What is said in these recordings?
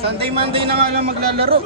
Sunday, Monday na nga lang maglalaro.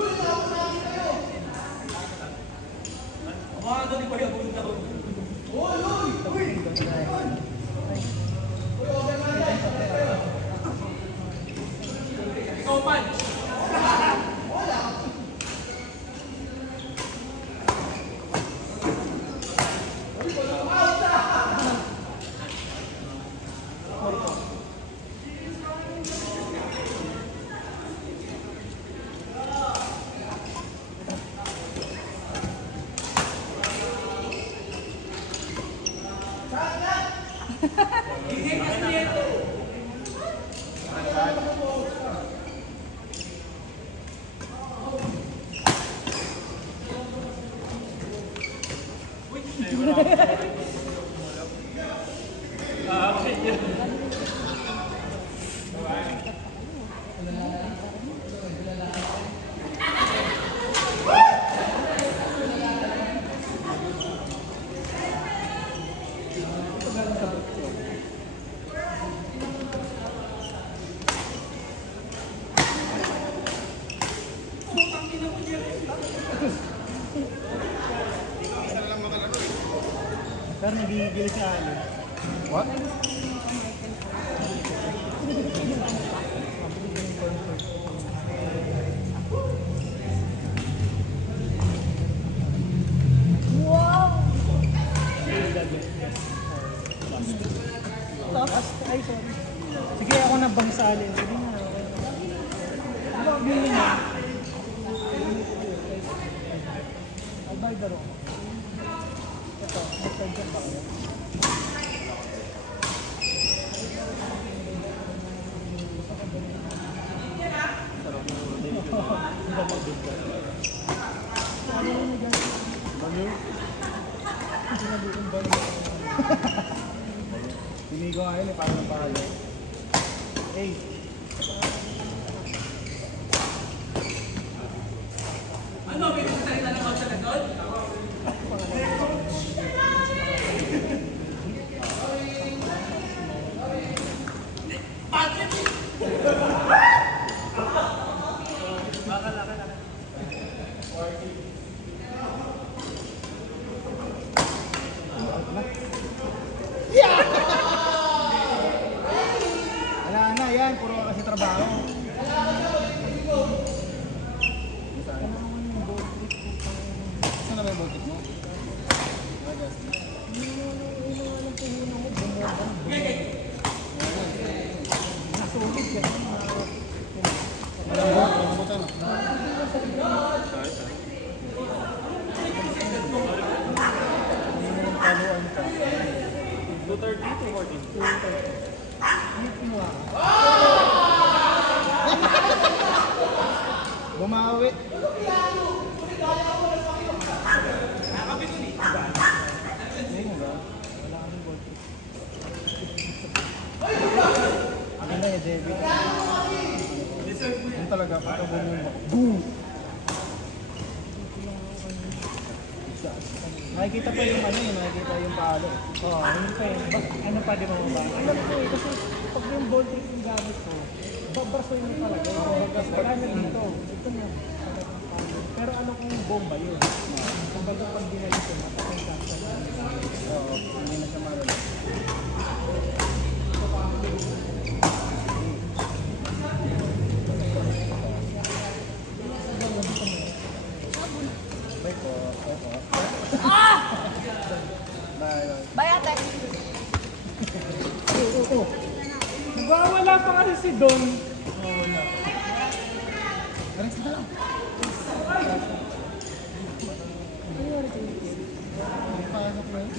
Pero nagigil siya ano. What? Wow! Ay, sorry. Sige, ako na bangsalin. Sige na. Ano ang bili niya? I'll buy the room. Ito, mag-tension ba kayo? Pinigo nga yun eh, parang napahalo. Hey! Ano? May magsalita ng mga sa doon? Wala na yan, puro ka kasi trabaho. Saan na ba yung botik mo? Nasulit yan. Malabutan no? Paluan ka. 230 to 14. Bumawi. Akin na yung David. Yun talaga, pagkabong mo. Boom! Nakikita pa yung ano yun, nakikita yung palo. Oo, hindi pa yun. Ano pa di mo ba? Alam ko eh, kasi pag yung ball trick yung gamit ko, babrasoy mo talaga. Wala na dito. Ito na. Pero ano kung bomba yun? Kung baga pag dinalit yun, matakin ka sa Oo, hindi na siya marunong. Bye po. Bye po. Bye. Bye, ate. Oo. Nagwawala pa kasi si Don. Aras na lang. Pasok na yun.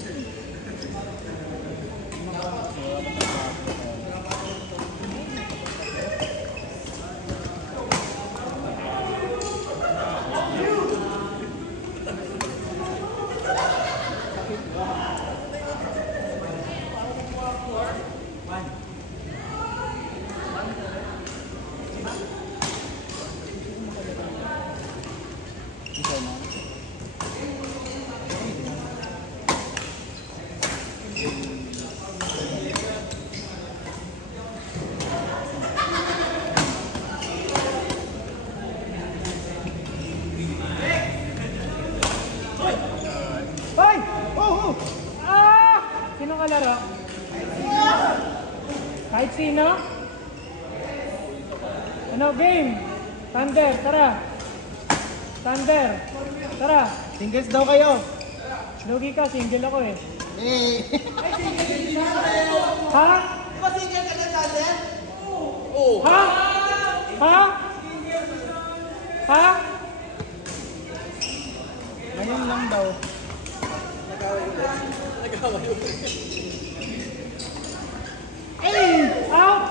Ikaw na. no? Ano, game? Thunder, tara. Thunder, tara. Singles daw kayo. Lugi ka, single ako eh. Eh. Ha? Ha? Ha? Ha? Ngayon lang daw. Out!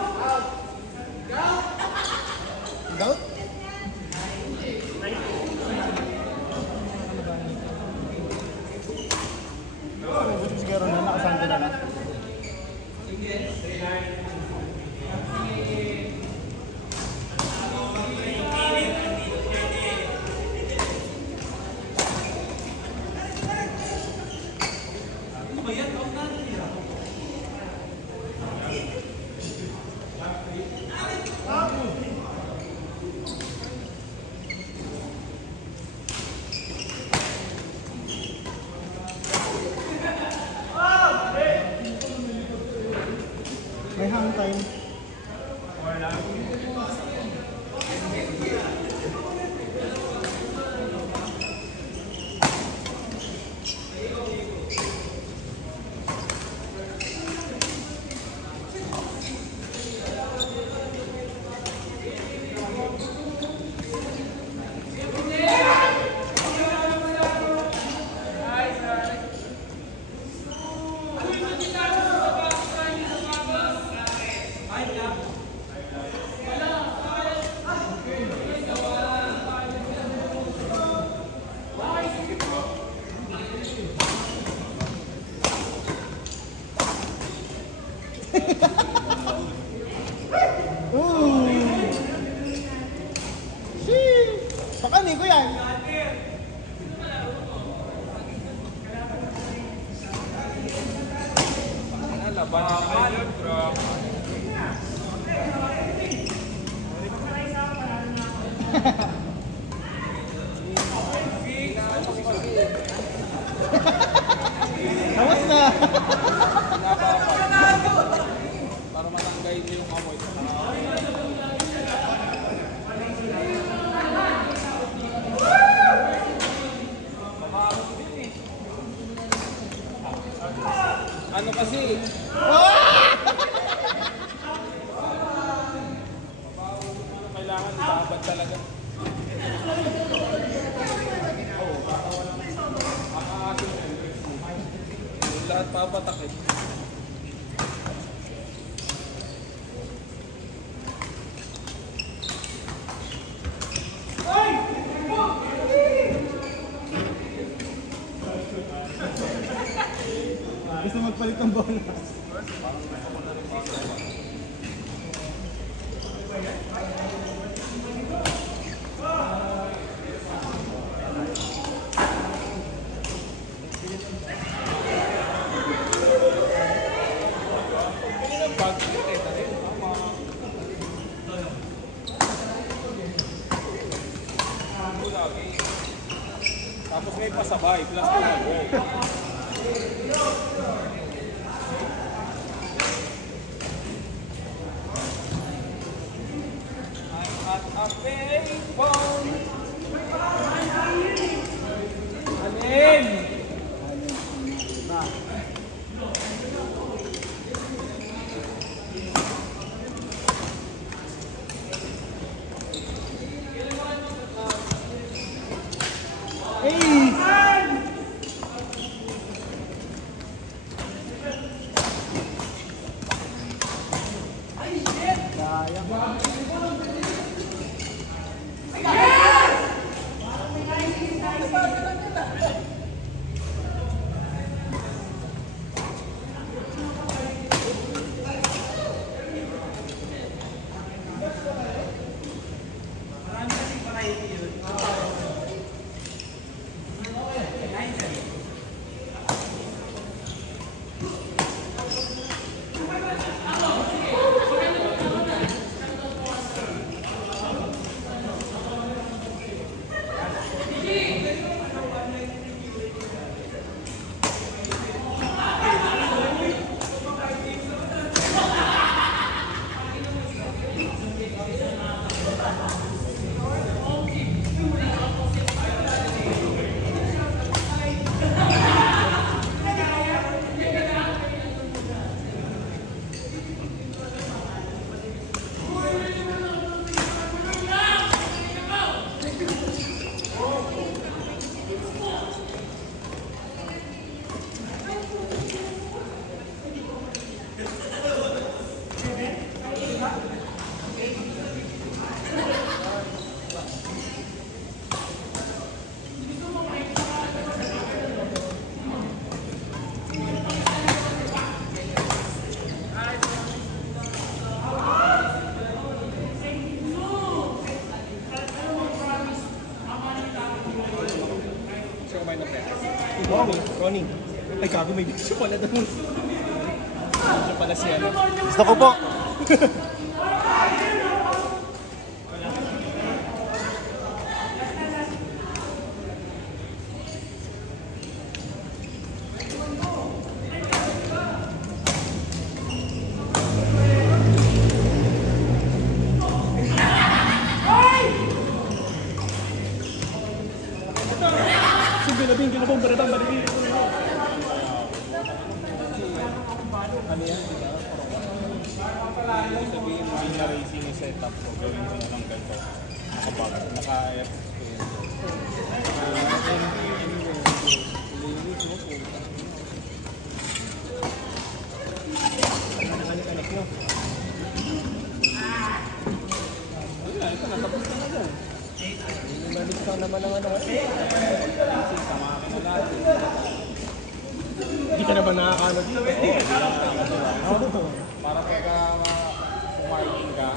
Gout? Gusto siguro na nakasando na lang. May hang time. Pakani ko yan. Laban naman. Tawas na. Para malanggay niyo yung amoy. Ano kasi? Kailangan babad talaga. Lahat papatakit. Gusto magpalit ng bola. Tapos may pasabay, plus 2 na goal. I'm at a payphone. Alin? Ronnie. Ay, gago, may video pala doon. Video pala si ano. Gusto ko po. Labing ginabong beratang balik. Ano yan? Sabihin mo yung racing yung setup ko, gawin mo na lang ganito. Naka-F. Anak-anak nyo. Wala, ito na, tapos na na. Balik ka naman ng ano. Hindi ka naman nakakano dito. Para pagka kumain ka,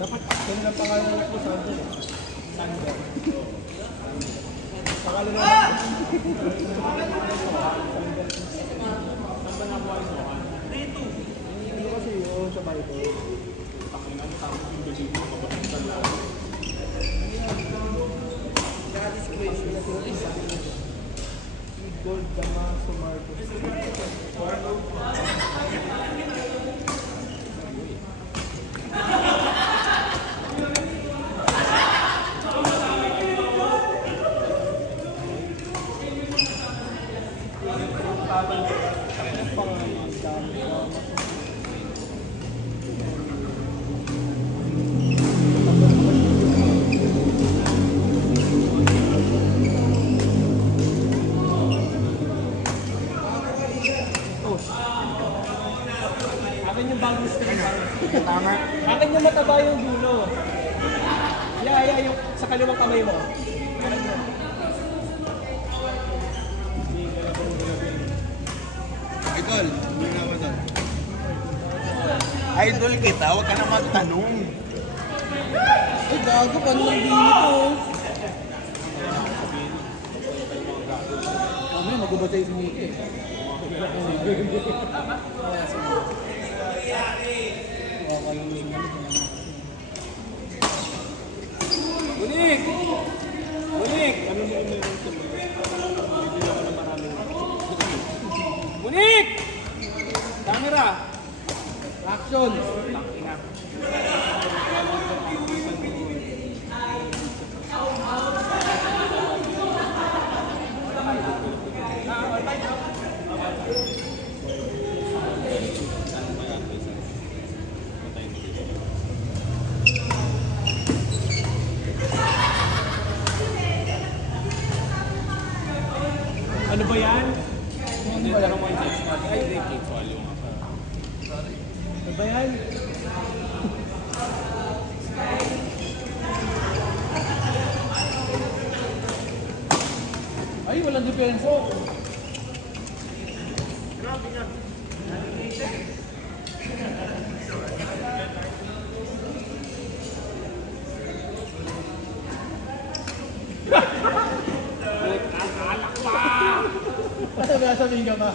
Dapat ganun ang pangalan ko sa Sander. Sander. Pangalan na lang. Hindi kasi yun sa Bible. Gold Dama Sumarco. Akin yung bagong string. Tama. Akin yung mataba yung dulo. Yeah, yung sa kaliwang kamay mo. Idol, hindi naman doon. Idol kita, huwag ka na magtanong. Ay, gago, paano lang dito? Kami, mag-ubatay si Miki. Unik! Unik! Unik! Camera! Action! Ano ba yan? Hindi na lang mo yung text mo. Ay, hindi. Keep volume. Ano ba yan? Ay, walang depenso. Ano sabihin ka ba?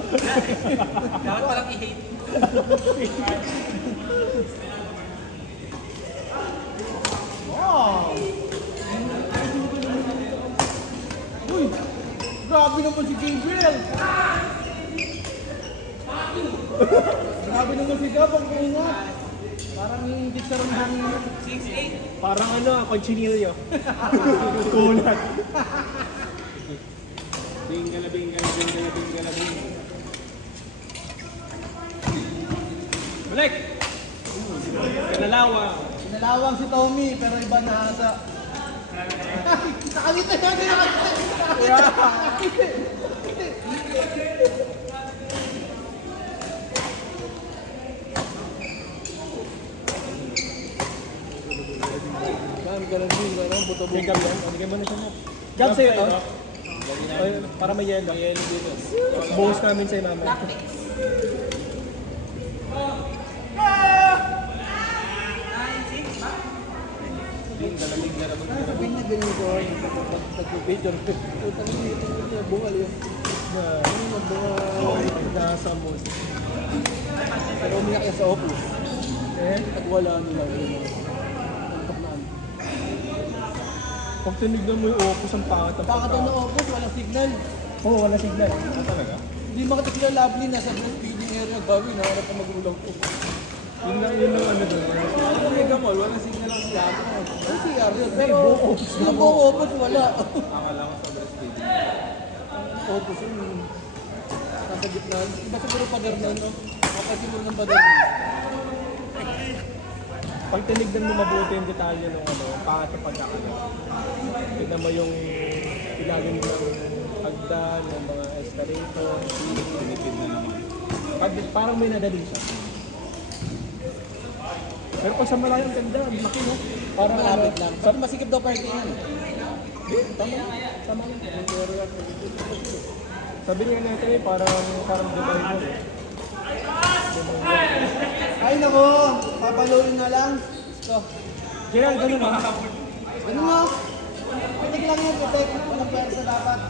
Dapat palang i-hate. Wow! Uy! Grabe naman si Gabriel! Grabe naman si Gab, ang kaingat. Parang hihigit sa ramdang 6'8". Parang ano, conchinillo. Kunat. Bingala, bingala, bingala, bingala, bingala. Balik! Kanalawa. Sinalawang si Tommy, pero iba na sa... Nakakita na, nakakita. buto-buto. May gab yan. Bigyan mo na siya na. Gab sa'yo to? Ay, para may yelo. May yelo dito. Buhos namin sa'yo mamaya. Sabi niya ganyan ko, nag-video. Talagang ito bungal yun. Bungal nasa buhos. Pero umiyak yan sa office. At wala nila yun. Pag tinignan mo yung opus ang pangat ang Baka daw na office, walang signal. Oo, wala signal. Talaga? Hindi makita sila lovely na sa breastfeeding area. Bawi, naharap ang magulang ko. Yun lang ano doon. Ano mega mall, walang signal ang CR. Ang CR yun, pero yung buong office wala. Akala ko sa breastfeeding. Office yun. Nasa gitna. Iba siguro pader na, no? Makasimul ng pader na. Pag tinignan mo mabuti yung detalye ng ano, pangat ang pagkakalat. Tignan mo yung ilalim ng hagdan, ng mga escalator, Pinipid na naman. parang may nadali siya. Pero pag sa malayo ang ganda, ang laki no? Parang Malapit ano, lang. Sabi masikip daw party yan. tama lang. Sabi niya natin eh, parang Dubai mo eh. Ay nako, papaluin na lang. Ito. Kaya ganun ha? Ano nga? Pitik lang yan, pitik. Walang pwersa dapat.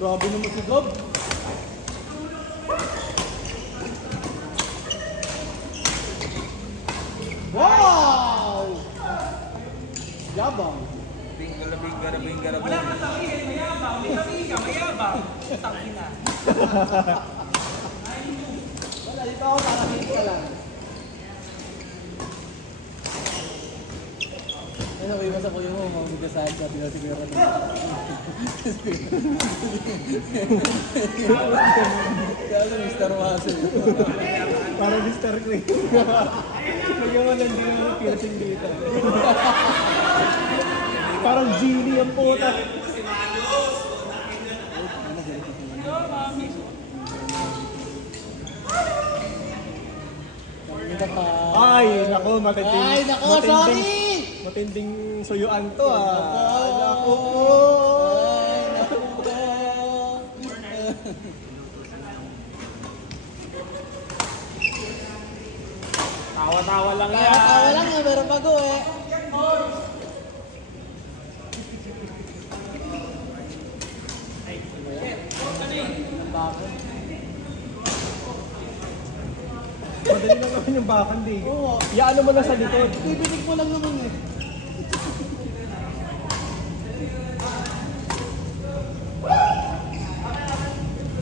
Grabe naman si Gob. Wow! Yabang. Bingara. Wala, dito ako para hit ka lang. Ano, iwas ako yung mga magasahan sa pila siguro. Kaya ano, Mr. Muscle. Parang Mr. Craig. Nagyaman lang din ang piercing dito. Parang genie ang puta. Ay, naku, matinding. Ay, naku, sorry! Matinding suyuan to ah. Naku! Ay, naku! Tawa-tawa lang Tawa lang yan, pero bago eh. Madali lang naman yung bakand eh. Oo. Iyaano mo lang sa likod. Bibinig mo lang naman eh.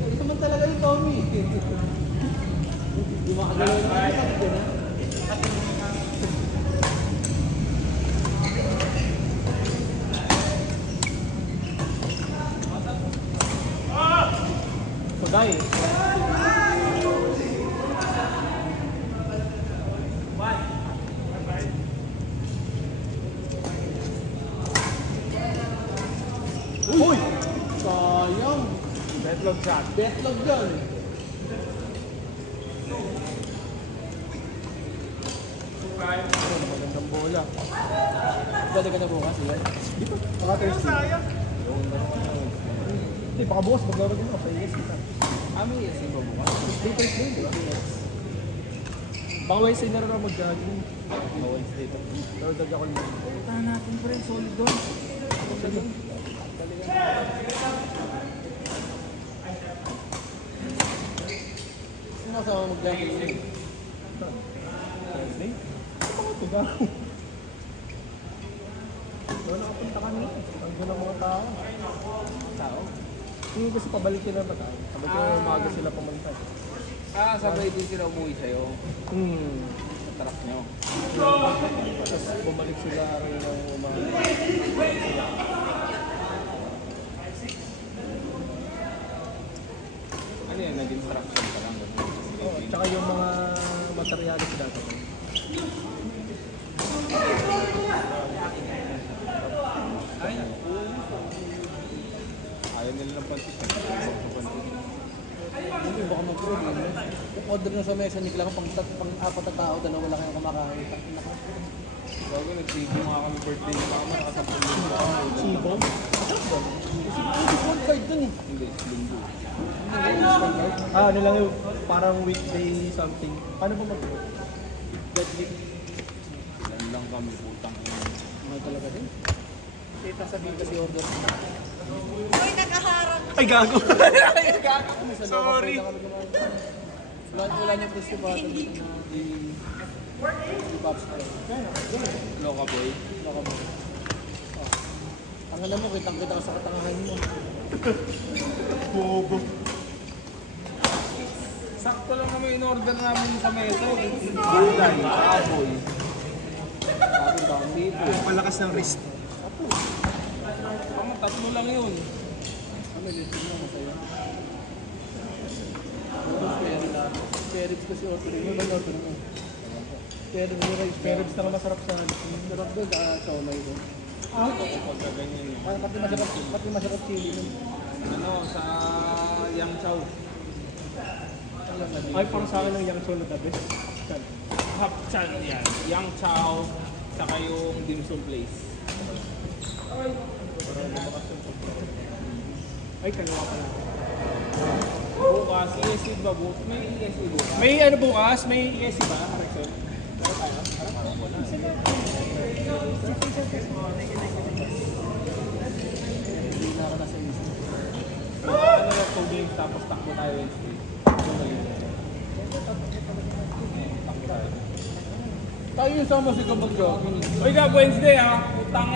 Ito naman talaga yung Tommy. Hindi makagalaw naman yung na. Pagay. Uy! Sayang. Betlog shot. Betlog yun. Magandang bola. Dali ka na bukas yan. Di ba? Baka Thursday. Hindi, baka bukas maglaro din ako sa ES. Kami yes, iba bukas. Tuesday, Thursday, di ba? Baka Wednesday na rin ako mag-jogging. Wednesday to. Pero dag ako lang. Puntahan natin pre, solid doon. Sino kasama mag-jogging yun? Thursday? Ito ako tiga. Doon nakapunta kami. Ang doon ang mga tao. Tao? Hindi kasi pabalik sila ba tayo? Sabi ko umaga sila pumunta. Sabay din sila umuwi sa'yo. Sa truck nyo. Tapos bumalik sila rin ng umaga. Ano yan? Nag-instruction ka lang. Oh, tsaka yung mga materialis dati. Ayaw nila ng pansit. Hindi, baka mag-order. Kung order nyo sa mesa, hindi lang pang apat na tao, dalawa lang kayong kumakain. Bago nag-TV mga kami birthday na kami, nakasampung linggo. Sibo? Hindi full card dun eh. Hindi, linggo. Ano lang yung parang weekday something. Paano ba that week? Yan lang kami, putang ina. Mahal talaga din. Tita sabihin kasi order. Uy, nakaharap. Ay, gago! Sorry. Wala niya gusto ba ito di Pops ko. Loka boy. Baka mo. Ang alam mo, kitang-kita ka sa katangahan mo. Bobo. Sakto lang naman in order namin sa mesa. Gulay, baboy. Sabi ba, dito. Palakas ng wrist. Tama, tatlo lang yun. Kami, litin mo, masaya. Spare ribs kasi order mo. Ano order mo? Spare ribs. Pero gusto ka masarap sa Sarap doon, siomay doon. Pagka ganyan yun. Pati masarap chili nun. Ano, sa Yang Chow. Ay, parang sa akin ng yang solo the best. Hapchan yan. Yang Chow, saka yung dim sum place. Ay, kaliwa pala. Bukas, ESC ba? May ESC bukas. May ano bukas? May ESC ba? Harrison? Hindi na ako nasa isip. Ano na 2 games tapos takbo tayo Wednesday. Tayo yung sama si Kapag Jogging. Uy, Gab, Wednesday ha. Putang